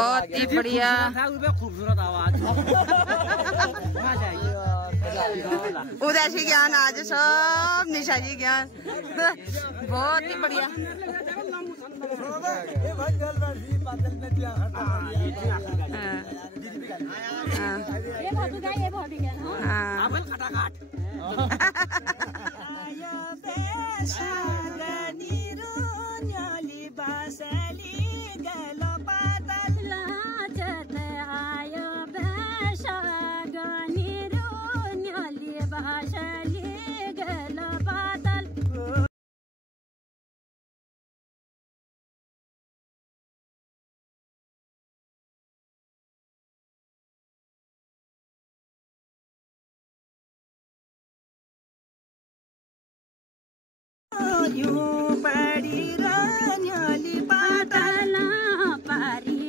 बहुत ही बढ़िया खूबसूरत आवाज उदासी ज्ञान आज सब निशाजी ज्ञान बहुत ही बढ़िया। यूं पड़ी रान्याली पाताला पारी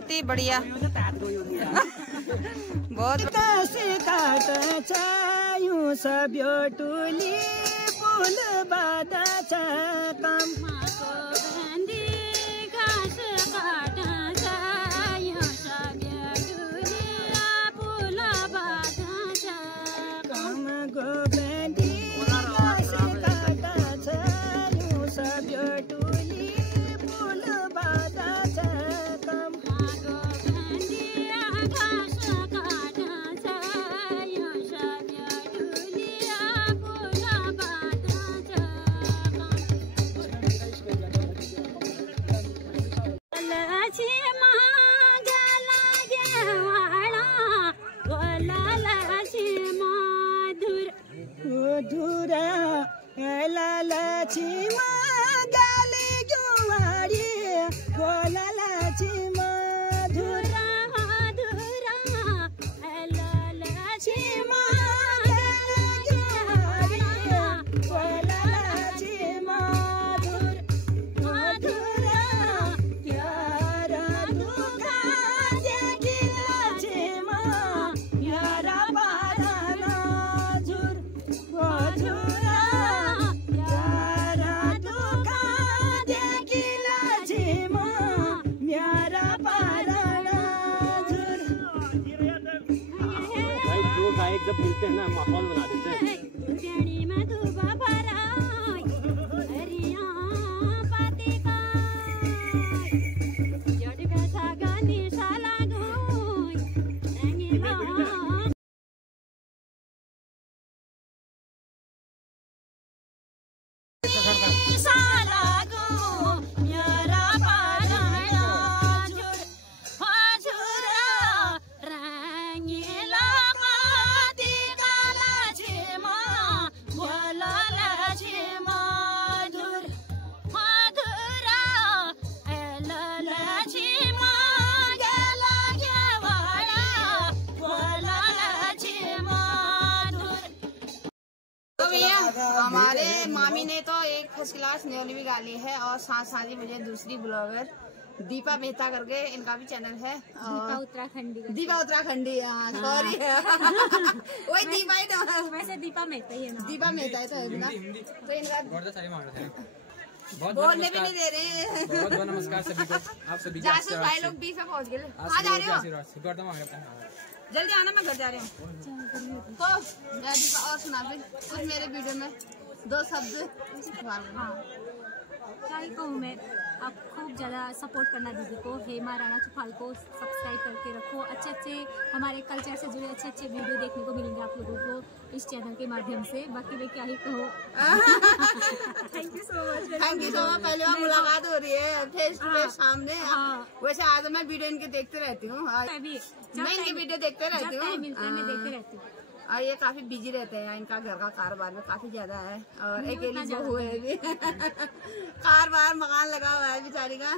बहुत ही बढ़िया। बहुत सब टुली पुल बाधा कम जब मिलते हैं ना माहौल बना देते हैं। हमारे मामी ने तो एक फर्स्ट क्लास न्योली भी गाली है और साथ साथ ही मुझे दूसरी ब्लॉगर दीपा मेहता करके इनका भी चैनल है और दीपा उत्तराखंडी सॉरी वही दीपा ही तो वैसे दीपा मेहता ही है ना। दीपा मेहता है तो इनका बोलने भी नहीं दे रहे हैं। बहुत बहुत नमस्कार सभी को, आप सभी जासूस भाई लोग 20 में पहुँच गए। आ जा रहे हो? जल्दी आना, मैं घर जा रही हूँ। तो मैं दीपा और सुना फिर कुछ मेरे वीडियो में 2 शब्द। क्या ही कहूँ मैं, आप खूब ज़्यादा सपोर्ट करना दीदी को, हेमा राणा चुफाल को सब्सक्राइब करके रखो। अच्छे अच्छे हमारे कल्चर से जुड़े अच्छे अच्छे वीडियो देखने को मिलेंगे आप लोगों को इस चैनल के माध्यम से। बाकी मैं क्या ही कहूँ। Thank you so much. Thank you so much. पहले बार मुलाकात हो रही है फेस टू फेस सामने। वैसे आज मैं वीडियो इनके देखते रहती हूँ, मैं इनकी वीडियो देखते रहती हूँ। मैं देखते रहती हूँ। और ये काफी बिजी रहते हैं, इनका घर का कारोबार में काफी ज्यादा है और अकेली बहू है भी। कारोबार मकान लगा हुआ है बेचारी का।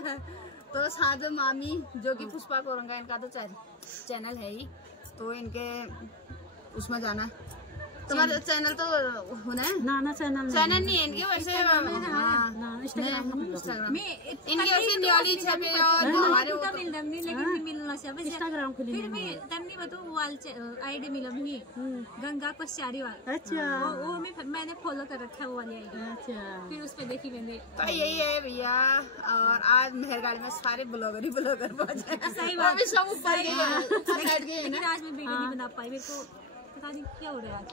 तो साथ में मामी जो कि पुष्पा कोरंगा, इनका तो चैनल है ही, तो इनके उसमें जाना। तुम्हारा चैनल तो होना है ना? चैनल नहीं है इनके वैसे इंस्टाग्राम इनकी वैसे न्योली छपे और हमारे इंस्टाग्राम खुली फिर मैं तमनी बतो वाल आईडी मिलम ही गंगा पश्चारी वाला। अच्छा वो मैंने फॉलो कर रखा है वो वाली आईडी। अच्छा फिर उस पे देखी मैंने। तो यही है भैया। और आज मेहरगाड़ी में सारे ब्लॉगर ही ब्लॉगर पहुंचे। सही बात। सब ऊपर गए लेकिन आज मैं वीडियो नहीं बना पाई, मेरे को पता नहीं क्या हो रहा है।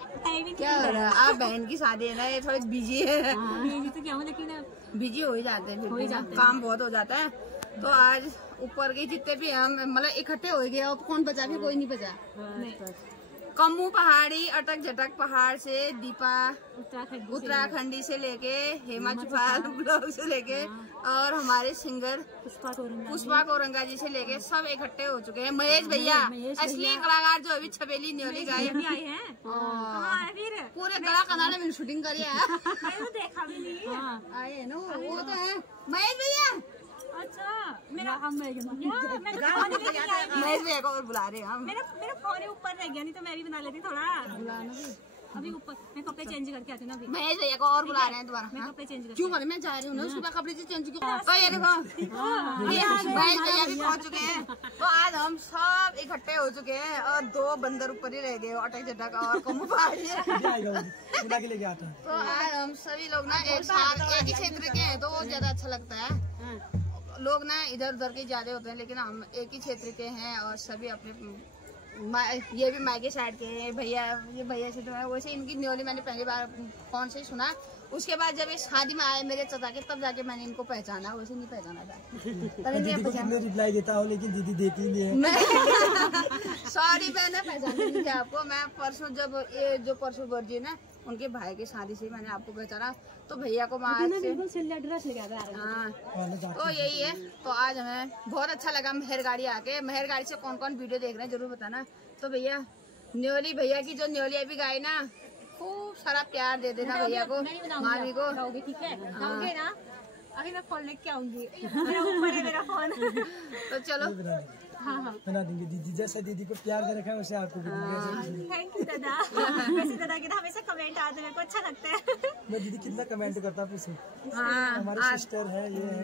क्या हो रहा है? आप बहन की शादी है ना, ये थोड़ी बिजी है। बिजी तो क्या हूँ लेकिन बिजी हो ही जाते हैं, काम बहुत हो जाता है। तो आज ऊपर के जितने भी हम मतलब इकट्ठे हो गए, अब कौन बचा भी? कोई नहीं बचा। कम्मू पहाड़ी अटक झटक पहाड़ से दीपा उत्तराखंडी से लेके हेमा चुफाल ब्लॉग से लेके और हमारे सिंगर पुष्पा कोरंगा जी से लेके सब इकट्ठे हो चुके हैं। महेश भैया असली कलाकार जो अभी छबेली न्योली गाए हैं, पूरे गला कनाडा में शूटिंग करी है। देखा भी नहीं आए ना वो तो है महेश भैया। अच्छा मेरा महेश भैया को और बुला रहे हैं हम। मेरा फोन ऊपर रह गया, नहीं तो मैं भी बना लेती थोड़ा। अभी ऊपर मैं कपड़े चेंज करके आती हूँ ना अभी। महेश भैया को और बुला रहे हैं दोबारा। मैं कपड़े चेंज करके क्यों करे, मैं जा रही हूँ ना उसके बाद कपड़े चेंज क्यों। तो ये देखो महेश भैया भी पहुँच चुके हैं। तो आज हम सब इकट्ठे हो चुके हैं और 2 बंदर ऊपर ही रह गए, अटक झटक और कम पहाड़ी। तो आज हम सभी लोग ना एक साथ एक ही क्षेत्र के हैं, तो वो ज्यादा अच्छा लगता है। लोग ना इधर उधर के ज्यादा होते हैं, लेकिन हम एक ही क्षेत्र के हैं और सभी अपने ये भी मायके साइड के हैं। भैया, ये भैया से तो है, वैसे इनकी न्योली मैंने पहली बार फोन से सुना। उसके बाद जब ये शादी में आए मेरे चाचा के, तब जाके मैंने इनको पहचाना, वैसे नहीं पहचाना था। रिप्लाई देता हूँ लेकिन दीदी देती नहीं है। सॉरी, मैंने पहचानी नहीं थी आपको। मैं परसों जब ये जो परसों वर्जी ना उनके भाई की शादी से मैंने आपको पहचाना। तो भैया को मैं आज से हाँ, तो यही है। तो आज हमें बहुत अच्छा लगा मेहर गाड़ी आके। मेहर गाड़ी से कौन कौन वीडियो देख रहे हैं जरूर बताना। तो भैया न्योली भैया की जो न्योली अभी गाई ना, खूब सारा प्यार दे देना भैया को, मामी को। ठीक है ना, अभी मैं फोन लेके आऊंगी। मेरा ऊपर है मेरा फोन। तो चलो हाँ बना देंगे। दीदी जैसे दीदी को प्यार दे रखा है वैसे आपको भी देंगे। थैंक यू दादा। वैसे दादा के ना हमेशा कमेंट आते मेरे को अच्छा लगता है। मैं दीदी कितना कमेंट करता हूँ पूछो। हाँ, हमारी सिस्टर है, ये है,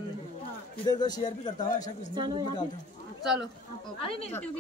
इधर उधर शेयर भी करता हूँ, ऐसा कुछ नहीं, डालता हूँ। चलो अभी मिलती हूँ।